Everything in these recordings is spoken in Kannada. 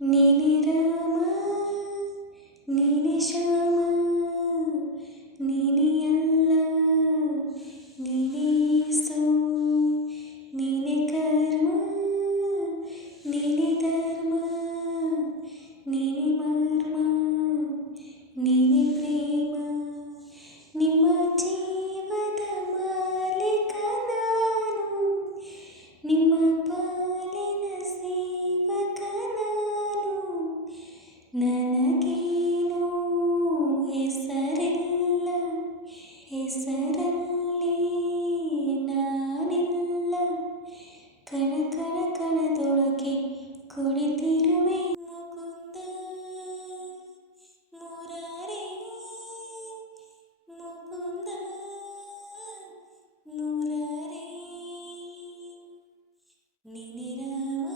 ನೀನೆ ರಾಮ ನೀನೆ ಶ್ಯಾಮ ನೀನೆ ಎಲ್ಲ ನೀನೆ ಯೇಸು ನೀನೆ ಕರ್ಮ ನೀನೆ ಧರ್ಮ ನೀನೆ ಮರ್ಮ ನೀನೆ ಪ್ರೇಮ ನಿಮ್ಮ ಜೀವದ ಮಾಲೀಕ ನಾನು ನಿಮ್ಮ ಪಾಲಿನ ಸೇವಕ ನಾನು ನನಗೇನೋ ಹೆಸರಿಲ್ಲ ಹೆಸರಲ್ಲಿ ನಾನಿಲ್ಲ ಕಣ ಕಣ ಕಣದೊಳಗೆ ಕುಳಿತಿರುವೆ ಮುಕುಂದ ಮುರಾರಿ ಮುಕುಂದ ಮುರಾರಿ ನೀನೆ ರಾಮ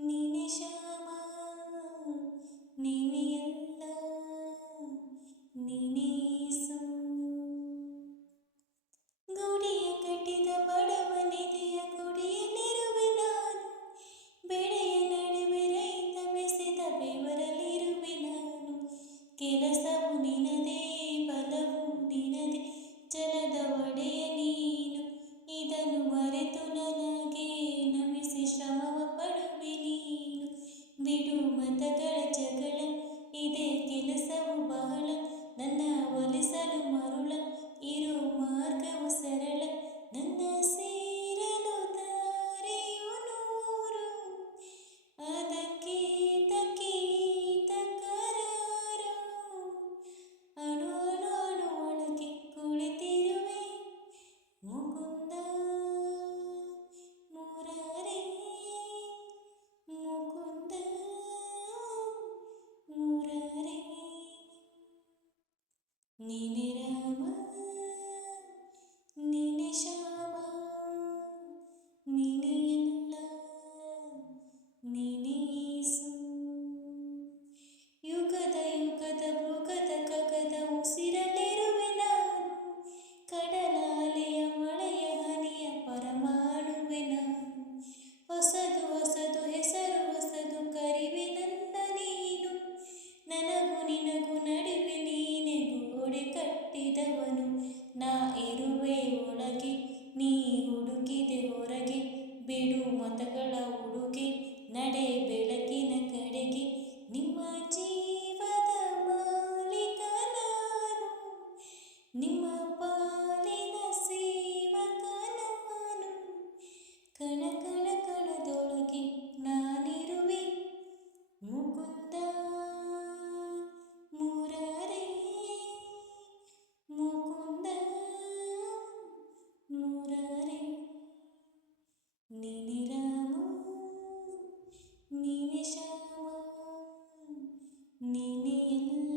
ನೀನೆ ಶ್ಯಾಮ ನೀನೆ ಎಲ್ಲ ನೀನೆ ಯೇಸು ಗೂಡಿಯ ಕಟ್ಟಿದ ಬಡವನಿದೆಯ ಗುಡಿಯಲ್ಲಿರುವೆ ನಾನು ಬೆಳೆಯ ನಡುವೆ ರೈತ ಬೆಸೆದ ಬೆವರಲ್ಲಿರುವೆ ನಾನು ಕೆಲಸವು ನಿನದೇ ಬಲವು ನಿನದೇ ಜಲದ ಒಡೆಯ ನೀನು ಇದನ್ನು ಮರೆತು ನನಗೆ ನಮಿಸಿ ಶ್ರಮವ ಪಡುವೆ ನೀನು ಬಿಡು ಮತಗಳ ಜಗಳ ಇದೇ ಕೆಲಸವು ಬಹಳ ನನ್ನ ಒಲಿಸಲು ಮರುಳ ಇರು ಮಾರ್ಗವು ಸರಳ ನನ್ನ ಸೇರಲು ದಾರಿಯು ನೂರು ಅದಕ್ಕೆ ತಕೀತ ಕರಾರು ಅಣು ಅಣು ಅಣು ಒಳಗೆ ಕುಳಿತಿರುವೆ ಮುಕುಂದ ಮುರಾರಿ ಮುಕುಂದ ಮುರಾರಿ ನೀನೆ ರಾಮ ನೀನೆ ಶ್ಯಾಮ ನೀನೆ ಎಲ್ಲ ನೀನೆ ಯೇಸು ಯುಗದ ಯುಗದ ಮೃಗದ ಕಗದ ಉಸಿರಲ್ಲಿರುವೆ ನಾನು ಕಡಲಾಲೆಯ ಮಳೆಯ ಹನಿಯ ಪರಮಾಣುವೆ ನಾನು ಹೊಸದು ಹೊಸದು ಹೆಸರು ಹೊಸದು ಕರಿವೆ ನನ್ನ ನೀನು ನನಗೂ ನಿನಗೂ ನಡುವೆ ನೀನೆ ಗೋಡೆ ಕಟ್ಟಿದವನು ನಾ ಇರುವೆ ಒಳಗೆ ನೀ ಹುಡುಕಿದೆ ಹೊರಗೆ ಬಿಡು ಮತಗಳ ಉಡುಗೆ ನಡೆ ಬೆಳಕಿನ ಕಡೆಗೆ ನಿಮ್ಮ ಜೀವದ ಮಾಲೀಕ ನಾನು ನಿಮ್ಮ ಪಾಲಿನ ಸೇವಕ ನಾನು ಕಣ ಕಣ ಕಣದೊಳಗೆ ನಾನಿರುವೆ ಮುಕುಂದ ಮುರಾರಿ ಮುಕುಂದ ಮುರಾರಿ ನೀನೆ ರಾಮ ನೀನೆ ಶ್ಯಾಮ ನೀನೆ ಎಲ್ಲ